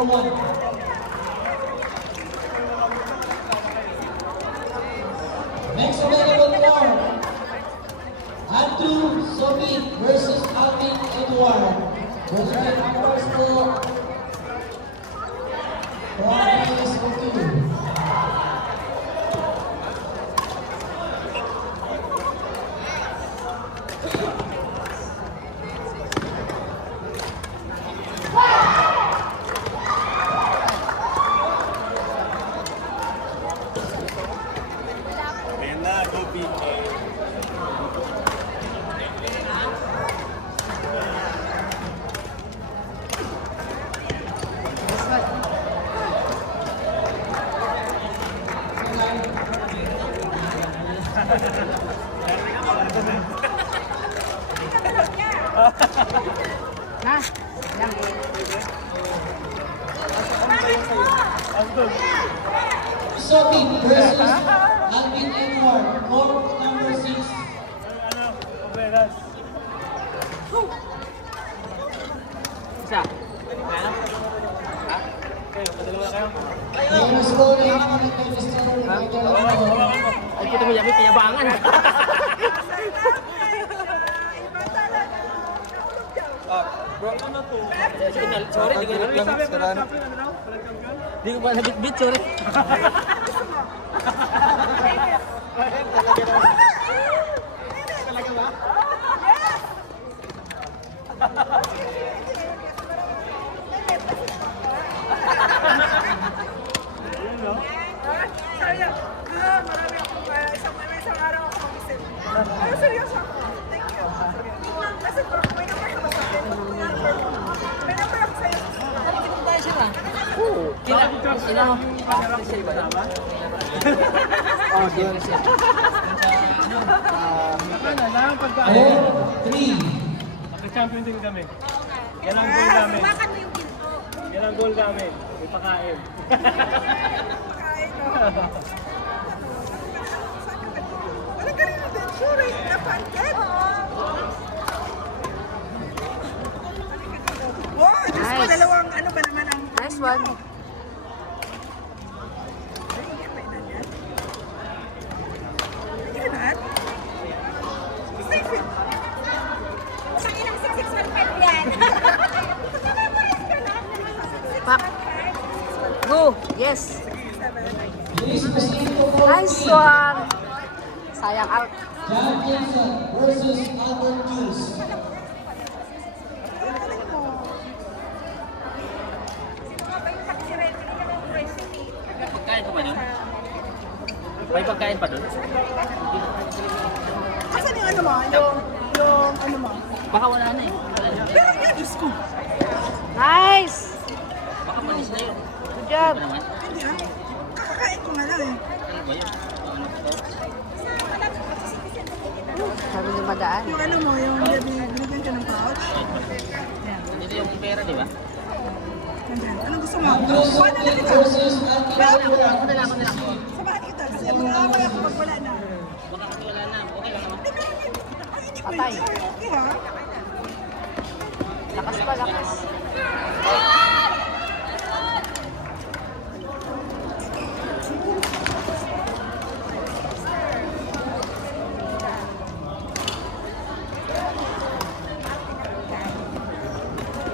number 1. Next available for Andrew Sophie versus Alvin Edward. Those are the numbers for PSO2. Sophie versus Alvin Edward, court number 6. Isa. Ano? Ha? Okay, padalawa na kayo. Ayun, scoring naman ang register. Ay, puto mo yabi, piyabangan. Bro, ano na to? Sorry, di ko na. Di ko ba nabit-bit, sorry. Talaga ba? Marami akong isang araw ako mag-isip. Pero seryoso ako. Thank you. Kasi may number ka ba sa akin? May number ako sa'yo. Nakikita tayo sila. Oo. Sila mo. Sila ba? Oh, doon siya. Court 3. Champion din kami. Yan ang goal namin. Bakit mo yung ginto? Yan ang goal namin. May pakain. Pakain mo. Walang kanina din. Sure, napansin. Wow, Diyos ko, Nice. dalawang ano ba naman ang... Nice one. Ganun? Steve. Sa inang 6615 yan. Pak. Go. Yes. Please proceed to court Nice 3. one. Sayang out. John Jensen versus Albert Cruz. Pagkain pa ba doon? May pagkain pa doon? Asan yung ano mo? Yung ano mo? Baka wala na eh. Pero yan, Diyos ko. Nice. Baka manis na yun. Good job. Ano naman? Hindi ah. Kakakain ko nga lang eh. Ano ba yun? Ano ba ito? Sabi niyo madaan. Yung ano mo, yung binigyan ka ng pouch. Yan. Dito yung pera, di ba? Nandyan. Anong gusto mo? Andrew Kuha na lang Sophie kita. versus Alvin Edward. Ako na lang, ako na lang. Samahan kita kasi mag-aaway ako pag wala na. Baka kasi wala na. Okay lang naman. Ay, hindi ko Patay. yun. Okay ha? Lakas pa, lakas.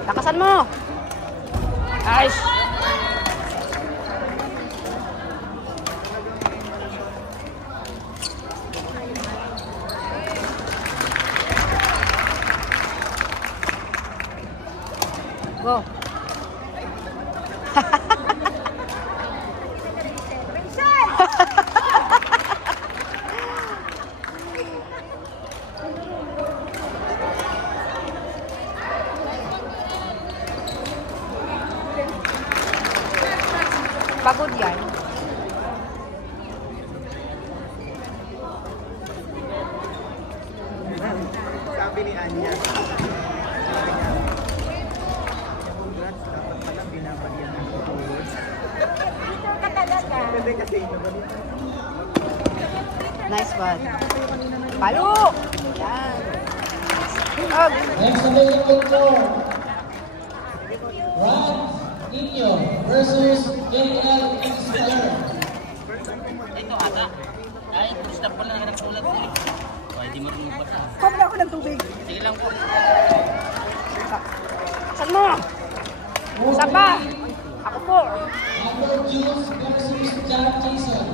Lakasan mo. Nice. Go. Pagod yan. Sabi ni Anya, congrats, dapat pala binabagyan ng followers. Ka talaga. Kasi kasi ito ba Nice one. Palo! Yan. Oh, Next available for Ron Nino Nino versus JL Inspirer. Ito ata. Ay, gusto pa lang nagsulat ko eh. Ay, di marunong ba siya? Kuha ako ng tubig. Sige lang po. Saan mo? Saan ba? Ako po. Amber Jules versus John Jason.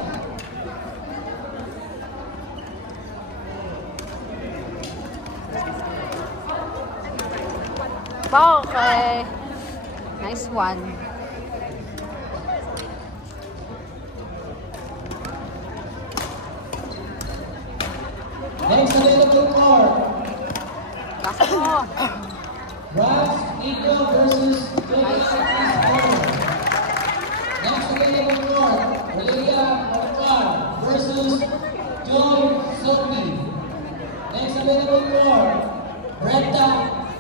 Okay. Nice one. Next available card. Basta mo. Raj Nino versus JL Inspirer. Next available card. Malia Marcar versus Joy Sophie. Next available card. Brenda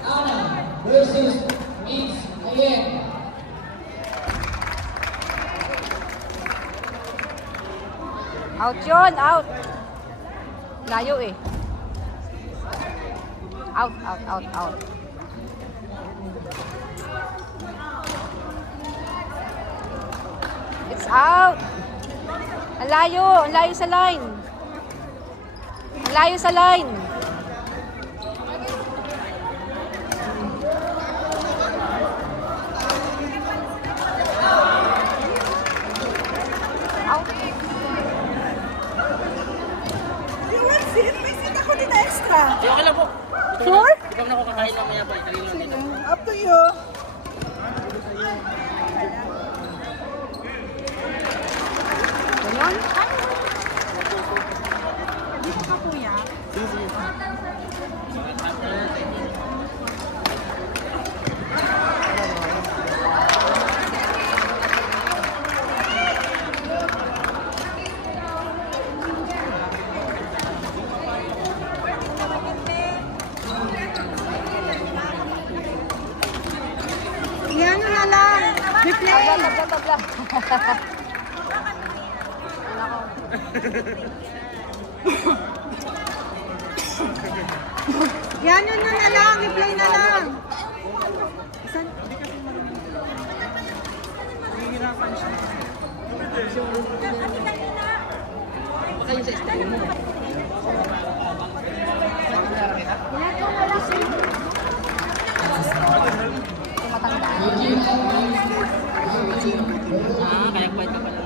Anna versus Miss Ayen. Out yun, out. Layo eh. Out, out, out, out. It's out. Ang layo sa line. Ang layo sa line. Out. You want seat? May seat ako din na extra. Sige, okay lang po. Sure? Ikaw na ako kakain mamaya po. Itali lang dito. Up to you. Ganon. Yan na lang. Replay. Tabla. Yan yun na lang. Replay na lang. Baka yung sa style mo. Ah, kaya pa ito pala.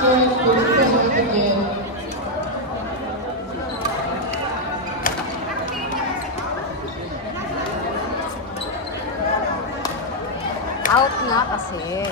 Again, please again. Out nga kasi.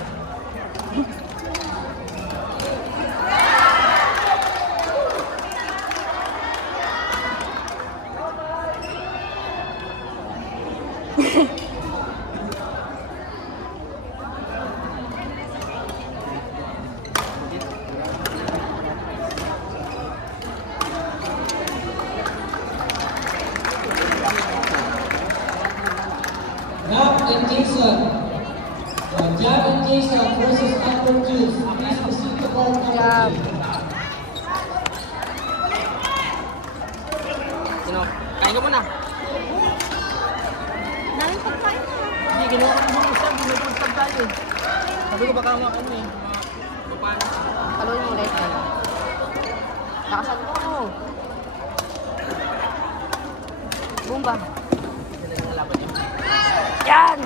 Rap and Jason. Jab and Jason versus Amber Jules. Please proceed to card number Jab. 3. Sino? Kain ka muna. Daming pagkain mo. Hindi, ginawa ko yung isa. Binupag tayo. Sabi ko baka nga ano eh. Paano? Paluin mo ulit. Lakasan mo. Bumba. Yan!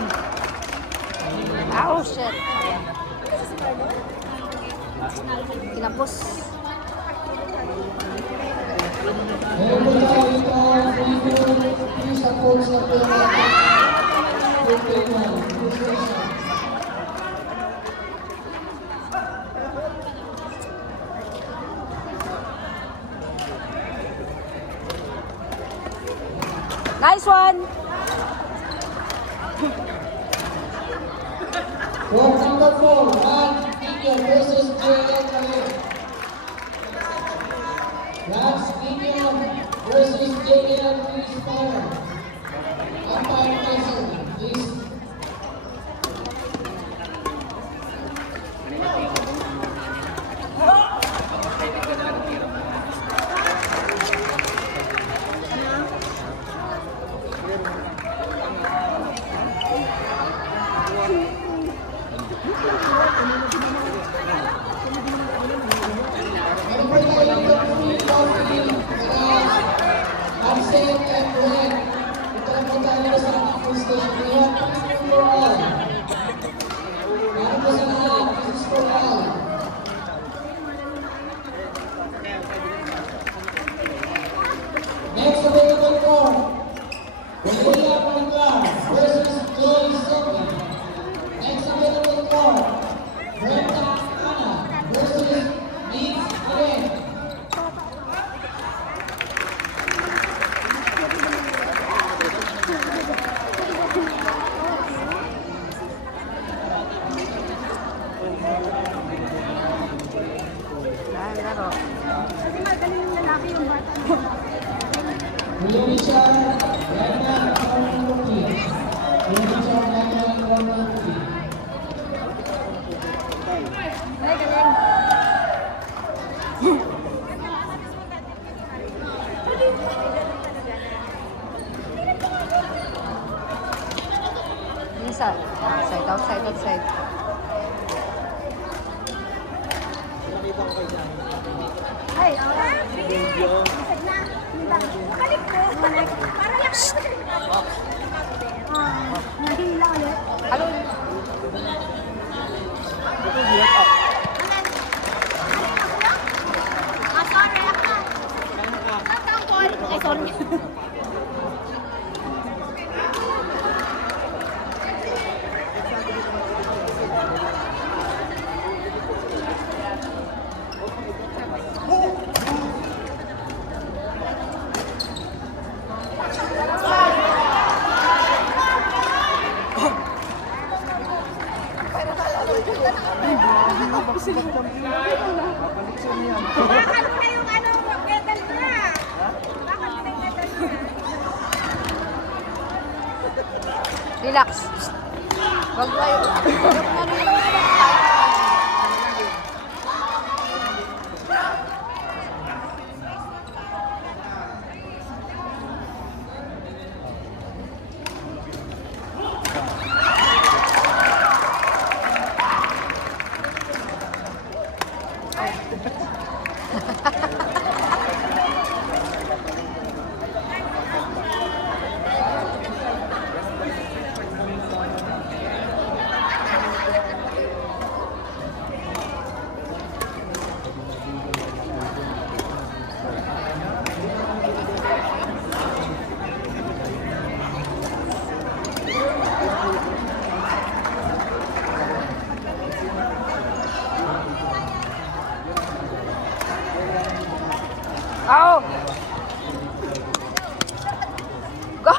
Oh, shit. Kinapos. Available card dito. Please approach the camera. Replay now. Nice one! Court number 4, Raj Nino versus JL Khalid. Raj Nino versus JL Inspirer. Umpire Tyson, please. Meron po tayo dito free coffee, Ansel and Red. Ito lang po tayo sa free station. We have free for all. Meron po sa lahat, this is for all. Next available for Olivia Panglar versus Joy Sophie. Next available for Brenda Anna versus Needs Allen. Laro. William Richard, Brenda Corner-Rookie. William Richard, Brenda Corner-Rookie. Minsan. Outside, outside. Ay, balik ko. Para lang ako. Nahila ulit. Halo. Sorry ako. Saan ka ang call? Ay, sorry. Bakit na yung medal niya? Bakit na yung medal niya? Relax. Wag tayo. Oh! Go!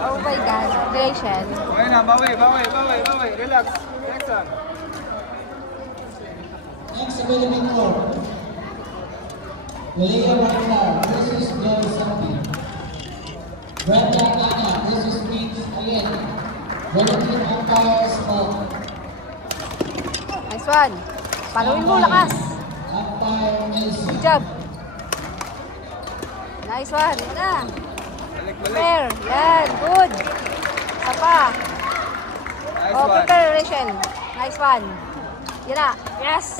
Oh my God, Rachel. Okay na, bawi. Relax. Next one. Next available for Olivia Panglar versus Joy Sophie. Brenda Anna versus Needs Allen. Relative umpire Smoke. Nice one. Paluin mo, lakas. Umpire Nelson. Good job. Nice one. Yan na. Fair. Yan. Good. Isa pa. Nice Oh, one. prepare, Rachel. Nice one. Yan na. Yes.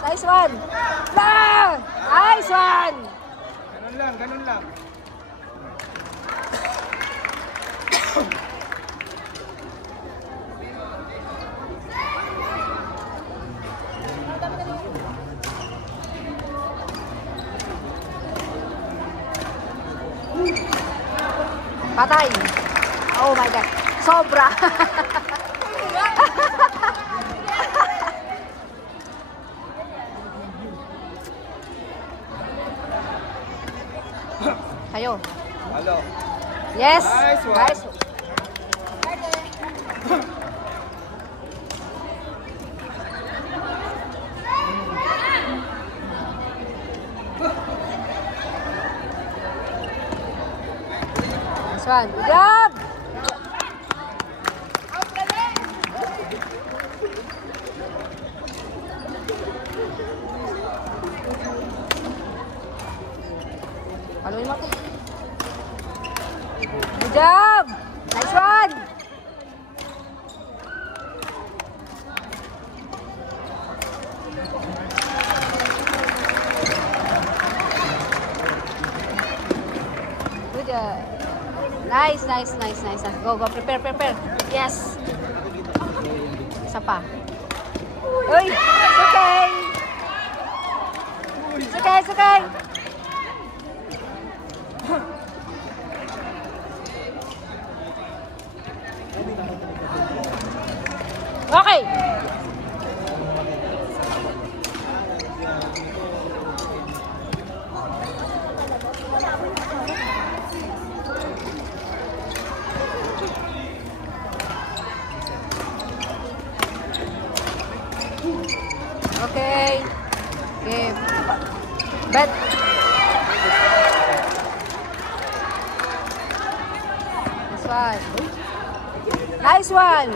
Nice one. La! Nice one. Ganun lang. Patay. Oh my God. Sobra. Kayo. Halo. Yes. Nice one. Guys. Nice one. Good job. Gawin mo to. Good job! Nice one! Good job. Nice. Go. Prepare. Yes. Isa pa. Uy! It's okay! It's okay! Okay! Okay. Bet. Nice one.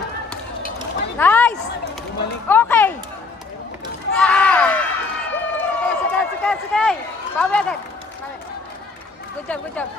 Nice. Okay. Yeah. Sige. Bawi agad. Good job.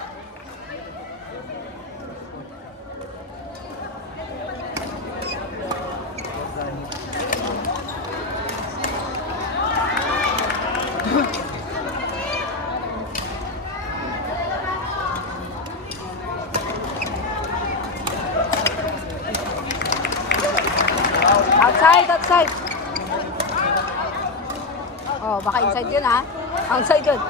Outside. Oh, baka inside yun ha. Outside yun.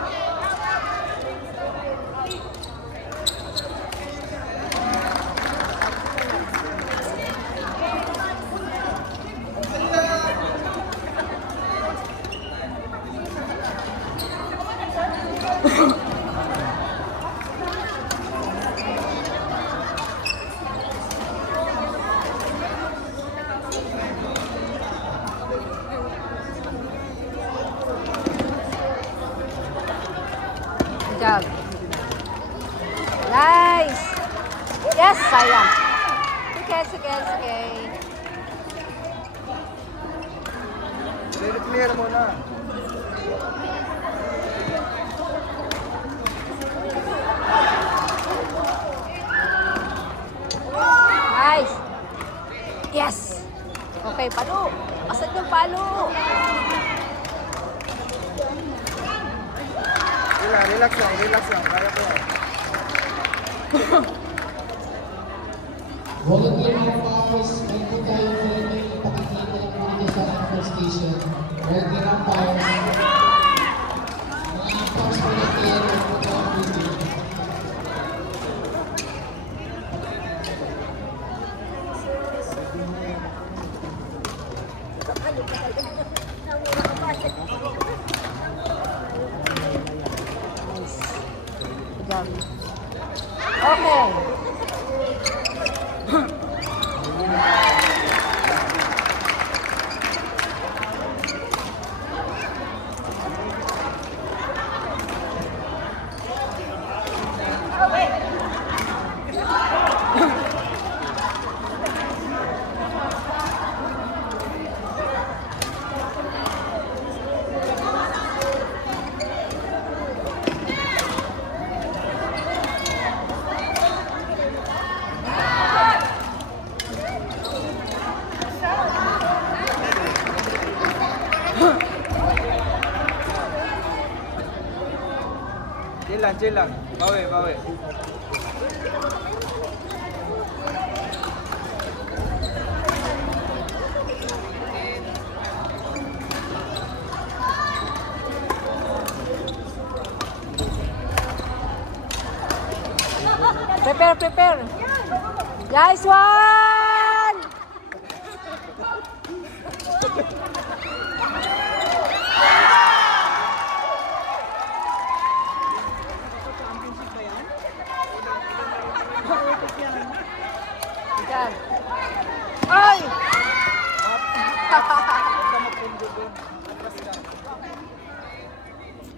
Good job. Nice. Yes, sayang. Sige. Clear mo na. Nice. Yes. Okay, palo. Asad yung palo. Relax lang. Kaya ko yan. Volunteer umpires, may po tayo pwede ipakikita ng mga sa Anchor Station. Volunteer umpires. Mga umpires volunteer, may po tayo pwede. Good job. Okay. Chill lang. Bawi. Prepare. Nice one! Good job. Ay!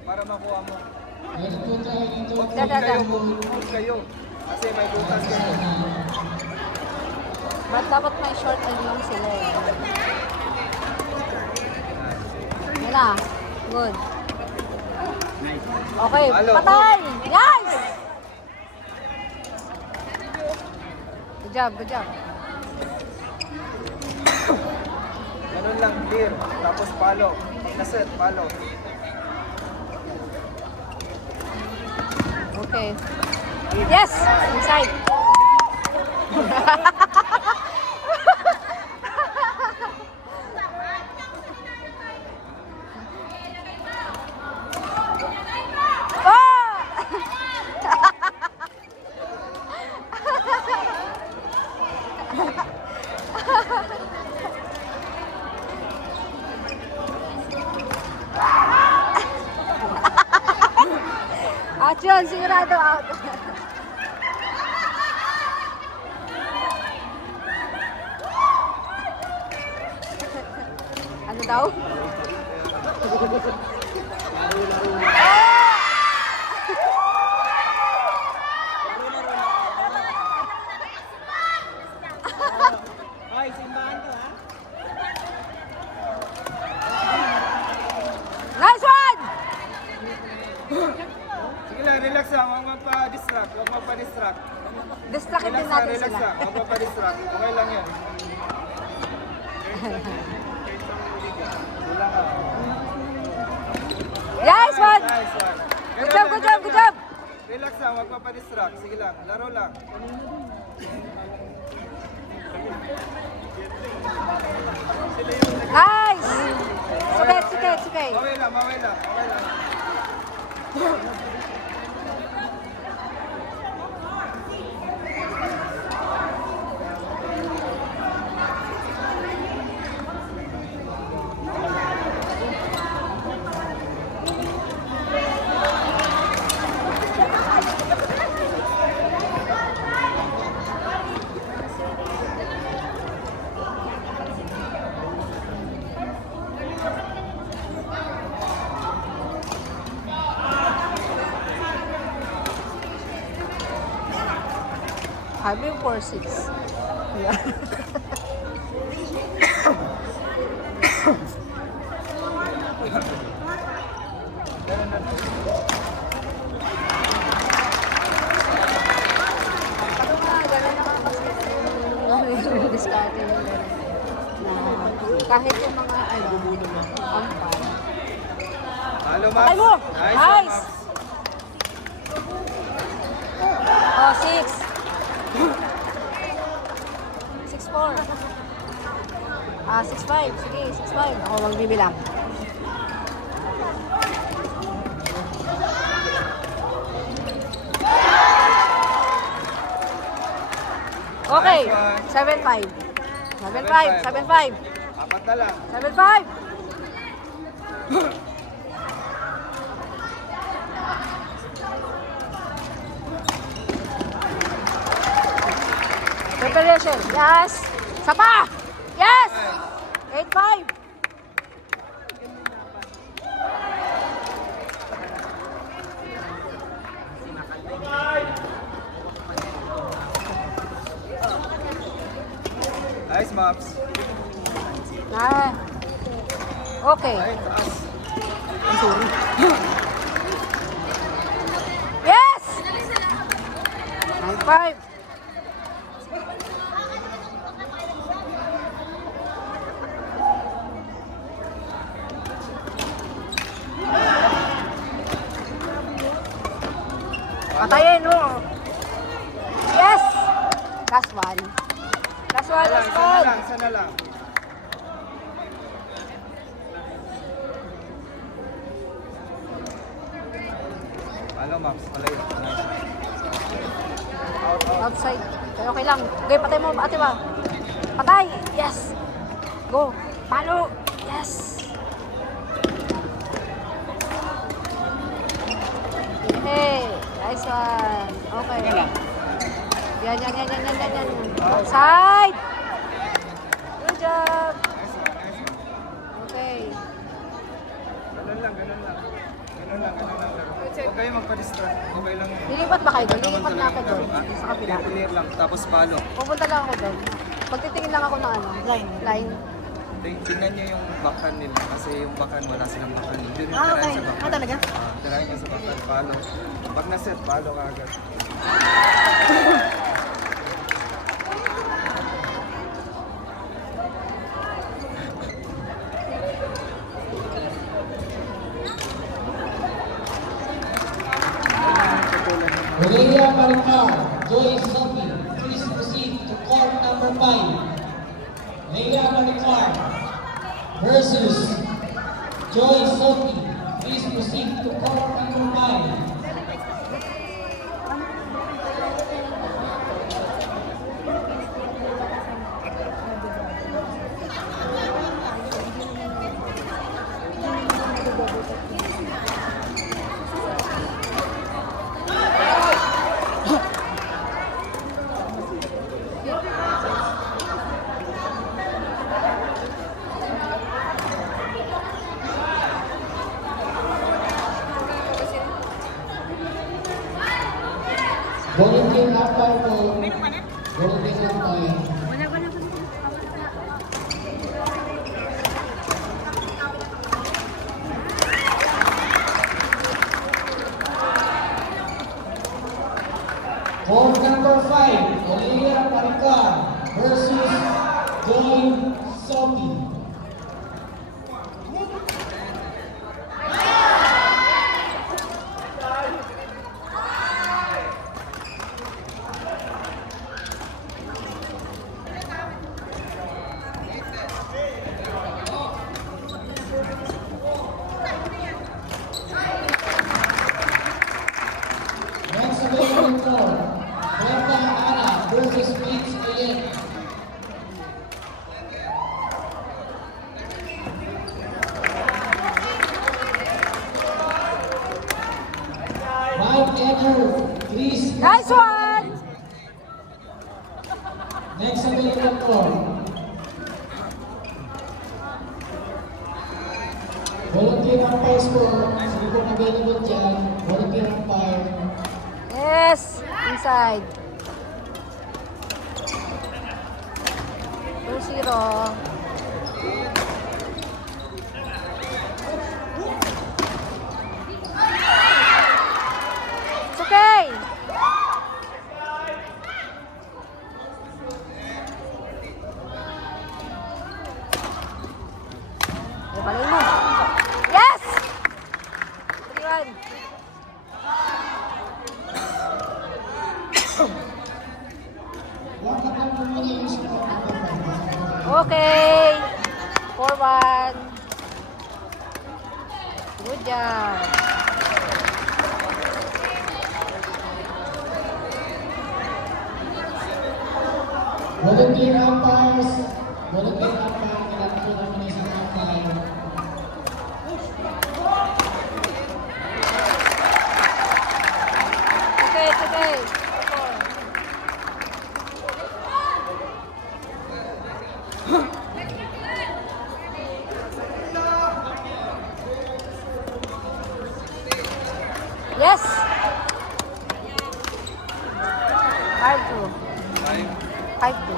Para makuha mo. Meron po tayo dito. Huwag kayo. Kasi may butas kayo. Ba't dapat may short and long sila eh? Yan na. Good. Okay, Halo. patay! Nice! Good job, good job. Ganun lang, clear. Tapos palo. Pag na-set, palo. Okay. Yes! Inside. At yun, sigurado out. Ano daw? Ay, simbahan to ha? Nice one! Sige lang, relax lang. Huwag magpa-distract. Huwag magpa-distract. Distracted Relax din lang, natin relax sila. lang. Huwag magpa-distract. Okay lang yan. Sila ka. Nice one! Nice one. Good job, good job, good job! Relax lang, huwag magpa-distract. Sige lang, laro lang. Nice! Suket, suket, suket. Okay lang, okay lang. Okay lang. Sabi yung 4-6. Yeah. Discarte nila na kahit yung mga ampal. Halo, Max. Patay mo! Nice. Nice! Oh, 6. 6-4. 6-5. Sige, 6-5. Ako magbibilang. Okay. 7-5. 7-5. 7-5. Apat na lang. 7-5. Preparation. Yes. Sapa. Yes. 8-5. Nice, Maps. Ah. Okay. Ay, taas. Yes. 9-5. Patayin mo. Yes. Last one. Last one, last Isa na one. lang, isa na lang. Halo, Maps. Malayo. Nice. Out, out. Outside. Okay, okay lang. Okay, patay mo, ate ba? Patay. Yes. Go. Palo. Yes. Hey. Nice one. Okay. Yan, yan, yan, yan, yan, yan, yan. Outside. Good job. Nice one, nice one. Okay. Ganun lang, ganun lang. Ganun lang, ganun lang. Huwag kayo magpa-distract. Okay lang yun. Lilipat ba kayo doon? Lilipat na ako doon. Sa kapila. Clear lang, tapos palo. Pupunta lang ako doon. Pagtitingin lang ako ng ano, line. Tingnan niyo yung bakan nila kasi yung bakan wala silang bakan. Hindi rin Ah, okay. tirahin sa bakan. Ah, talaga? Tirahin niya sa bakan, palo. Pag na-set, palo ka agad. Valeria Maricar, Joy Sophie, please proceed to court number 5. Valeria Maricar versus Joy Sophie, please proceed to court number 5. Volunteer umpire po. Volunteer umpire. Court number 5, Valeria Maricar versus Joy Sophie. Next available court, Brenda Ana versus Vince Ayet. Mike Edgar, please. Nice one! Next available court. Volunteer umpires po. Sige po available dyan. Volunteer umpire. Yes! Inside. 2-0. It's okay! Palay mo. Yes! 3-1. Huwag ka lang muna yung score number 5. Okay. 4-1. Good job. Volunteer umpires. Volunteer umpire. Kailangan po namin isang umpire. Okay, it's okay. Yes! 5-2. 5-2.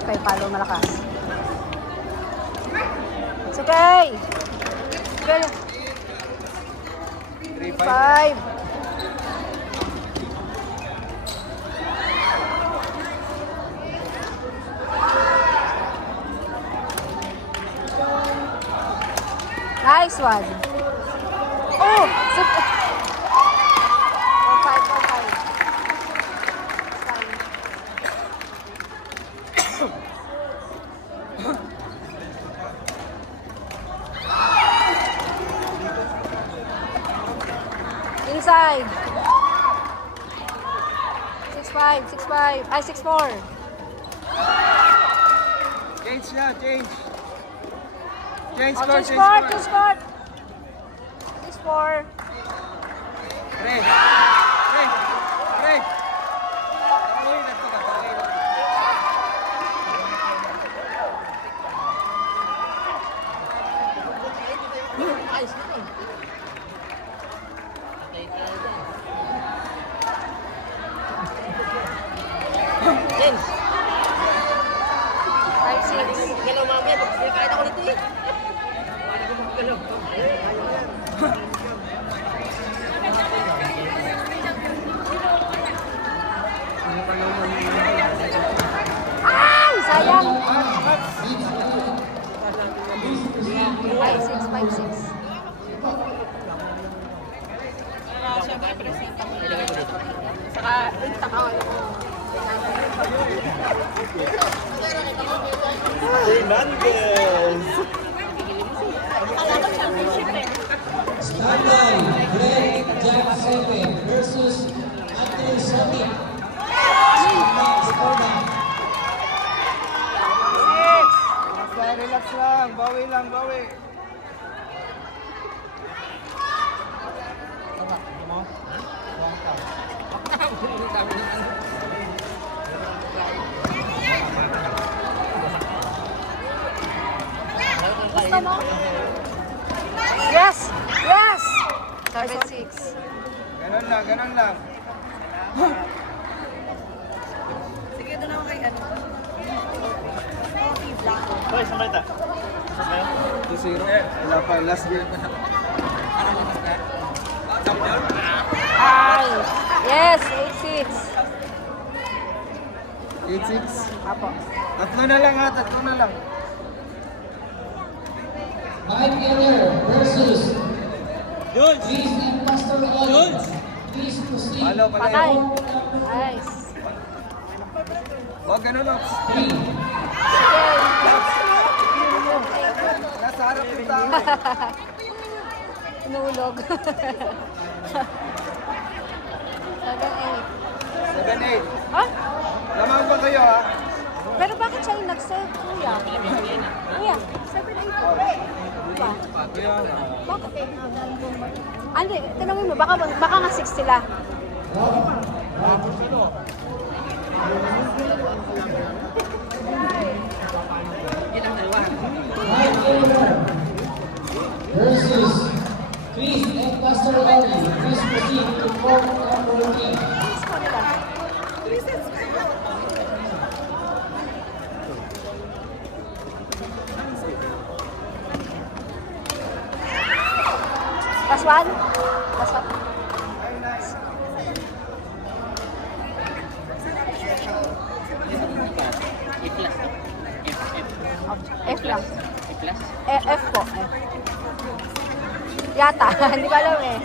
Okay, palo malakas. It's okay. Okay. 3-5. Nice one. Oh! 4-5. Inside. 6-5, 6-5. Ay, 6-4. Change na, change. Change Oh, score, 2-score, change score. 2-score. 6-4. Pre. Pre. Pre. Tawin na ito ka, tawin. Ayos na eh. Patay tayo dyan. James, 5-6. galaw mamaya. Kahit ako nito eh. Galaw. Standby, Greg Jack 7 versus Anthony Sophie. Score na. Relax lang, bawi lang, bawi. Gusto mo? Yes! Yes! 7-6. Ganun lang, ganun lang. Sige, doon ako kay ano. Hoy, sa malita. 2-0. Wala pa, last game. Ay! Yes! 8-6. 8-6. Apo. Tatlo na lang ha, tatlo na lang. Mike Miller versus Chris and Pastor Oli. Please proceed. Palo, pala Patay. yun. Nice. Huwag ganun, Ops. 3. Nasa harap yung tao. Inulog. 7-8. 7-8. Ah? Lamang ba kayo ha? Pero bakit siya yung nag-serve, kuya? Kuya, 7-8 po. Diba? Bakit? Hindi, tinawin mo, baka nga 6 sila. Mike Miller versus Chris and Pastor Oli. Please proceed to court number 3. Score nila. 3 sets kayo. Plus 1? Plus 1? F lang. F po. F. Yata, hindi ko alam eh.